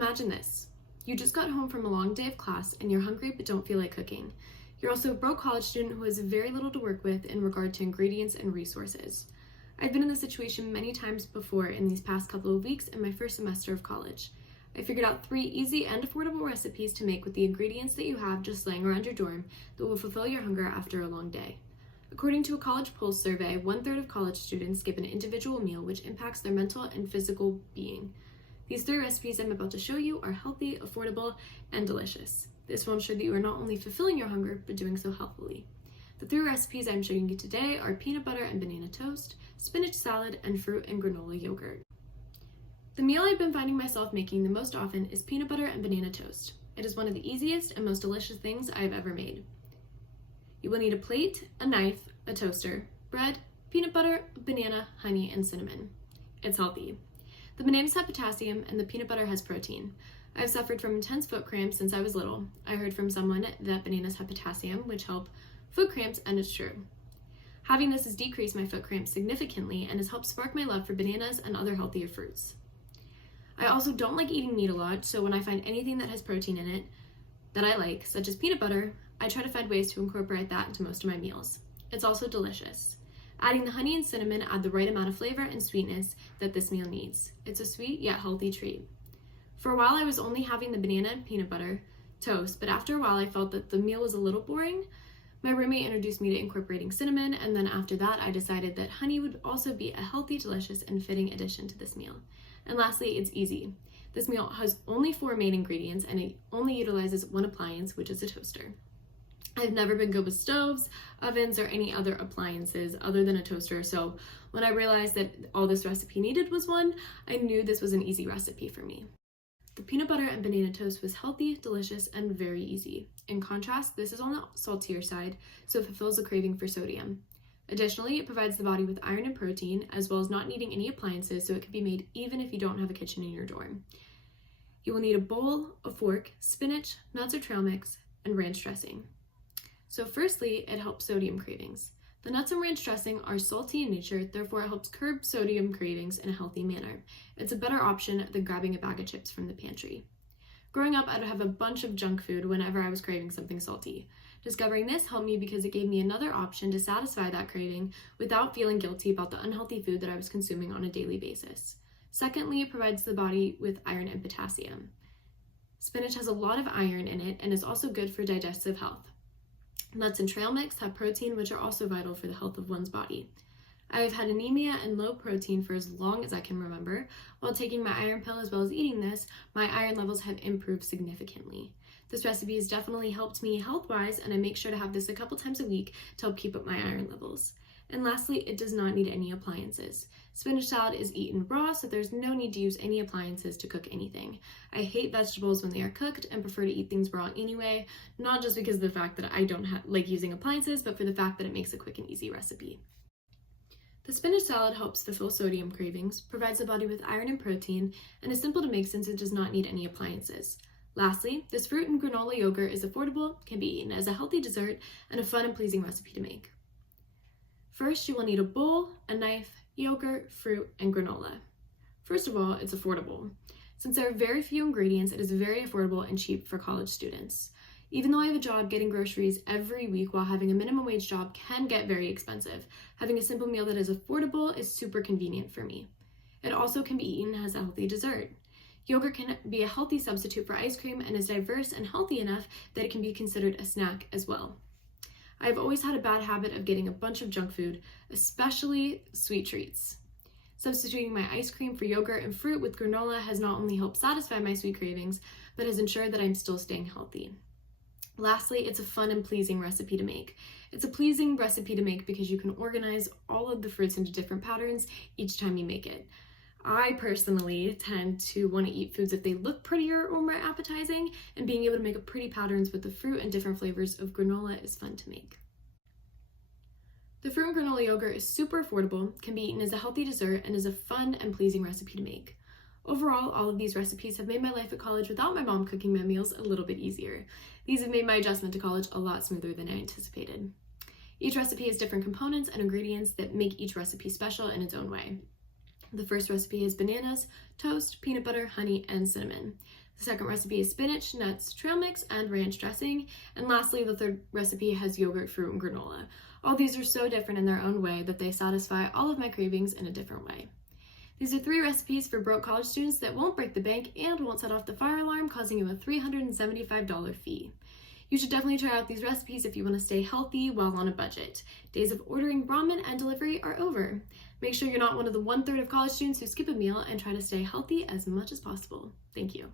Imagine this. You just got home from a long day of class and you're hungry but don't feel like cooking. You're also a broke college student who has very little to work with in regard to ingredients and resources. I've been in this situation many times before in these past couple of weeks in my first semester of college. I figured out 3 easy and affordable recipes to make with the ingredients that you have just laying around your dorm that will fulfill your hunger after a long day. According to a college Pulse survey, 1/3 of college students skip an individual meal, which impacts their mental and physical being. These 3 recipes I'm about to show you are healthy, affordable, and delicious. This will ensure that you are not only fulfilling your hunger, but doing so healthily. The 3 recipes I'm showing you today are peanut butter and banana toast, spinach salad, and fruit and granola yogurt. The meal I've been finding myself making the most often is peanut butter and banana toast. It is one of the easiest and most delicious things I have ever made. You will need a plate, a knife, a toaster, bread, peanut butter, banana, honey, and cinnamon. It's healthy. The bananas have potassium and the peanut butter has protein. I've suffered from intense foot cramps since I was little. I heard from someone that bananas have potassium, which help foot cramps, and it's true. Having this has decreased my foot cramps significantly and has helped spark my love for bananas and other healthier fruits. I also don't like eating meat a lot, so when I find anything that has protein in it that I like, such as peanut butter, I try to find ways to incorporate that into most of my meals. It's also delicious. Adding the honey and cinnamon add the right amount of flavor and sweetness that this meal needs. It's a sweet yet healthy treat. For a while I was only having the banana and peanut butter toast, but after a while I felt that the meal was a little boring. My roommate introduced me to incorporating cinnamon, and then after that I decided that honey would also be a healthy, delicious, and fitting addition to this meal. And lastly, it's easy. This meal has only 4 main ingredients and it only utilizes 1 appliance, which is a toaster. I've never been good with stoves, ovens, or any other appliances other than a toaster, so when I realized that all this recipe needed was 1, I knew this was an easy recipe for me. The peanut butter and banana toast was healthy, delicious, and very easy. In contrast, this is on the saltier side, so it fulfills the craving for sodium. Additionally, it provides the body with iron and protein, as well as not needing any appliances, so it can be made even if you don't have a kitchen in your dorm. You will need a bowl, a fork, spinach, nuts or trail mix, and ranch dressing. So firstly, it helps sodium cravings. The nuts and ranch dressing are salty in nature, therefore it helps curb sodium cravings in a healthy manner. It's a better option than grabbing a bag of chips from the pantry. Growing up, I'd have a bunch of junk food whenever I was craving something salty. Discovering this helped me because it gave me another option to satisfy that craving without feeling guilty about the unhealthy food that I was consuming on a daily basis. Secondly, it provides the body with iron and potassium. Spinach has a lot of iron in it and is also good for digestive health. Nuts and trail mix have protein, which are also vital for the health of one's body. I have had anemia and low protein for as long as I can remember. While taking my iron pill as well as eating this, my iron levels have improved significantly. This recipe has definitely helped me health-wise, and I make sure to have this a couple times a week to help keep up my iron levels. And lastly, it does not need any appliances. Spinach salad is eaten raw, so there's no need to use any appliances to cook anything. I hate vegetables when they are cooked and prefer to eat things raw anyway, not just because of the fact that I don't like using appliances, but for the fact that it makes a quick and easy recipe. The spinach salad helps fulfill sodium cravings, provides the body with iron and protein, and is simple to make since it does not need any appliances. Lastly, this fruit and granola yogurt is affordable, can be eaten as a healthy dessert, and a fun and pleasing recipe to make. First, you will need a bowl, a knife, yogurt, fruit, and granola. First of all, it's affordable. Since there are very few ingredients, it is very affordable and cheap for college students. Even though I have a job, getting groceries every week while having a minimum wage job can get very expensive. Having a simple meal that is affordable is super convenient for me. It also can be eaten as a healthy dessert. Yogurt can be a healthy substitute for ice cream and is diverse and healthy enough that it can be considered a snack as well. I've always had a bad habit of getting a bunch of junk food, especially sweet treats. Substituting my ice cream for yogurt and fruit with granola has not only helped satisfy my sweet cravings, but has ensured that I'm still staying healthy. Lastly, it's a fun and pleasing recipe to make. It's a pleasing recipe to make because you can organize all of the fruits into different patterns each time you make it. I personally tend to want to eat foods if they look prettier or more appetizing, and being able to make pretty patterns with the fruit and different flavors of granola is fun to make. The fruit and granola yogurt is super affordable, can be eaten as a healthy dessert, and is a fun and pleasing recipe to make. Overall, all of these recipes have made my life at college without my mom cooking my meals a little bit easier. These have made my adjustment to college a lot smoother than I anticipated. Each recipe has different components and ingredients that make each recipe special in its own way. The first recipe is bananas, toast, peanut butter, honey, and cinnamon. The second recipe is spinach, nuts, trail mix, and ranch dressing. And lastly, the third recipe has yogurt, fruit, and granola. All these are so different in their own way that they satisfy all of my cravings in a different way. These are 3 recipes for broke college students that won't break the bank and won't set off the fire alarm, causing you a $375 fee. You should definitely try out these recipes if you want to stay healthy while on a budget. Days of ordering ramen and delivery are over. Make sure you're not one of the 1/3 of college students who skip a meal and try to stay healthy as much as possible. Thank you.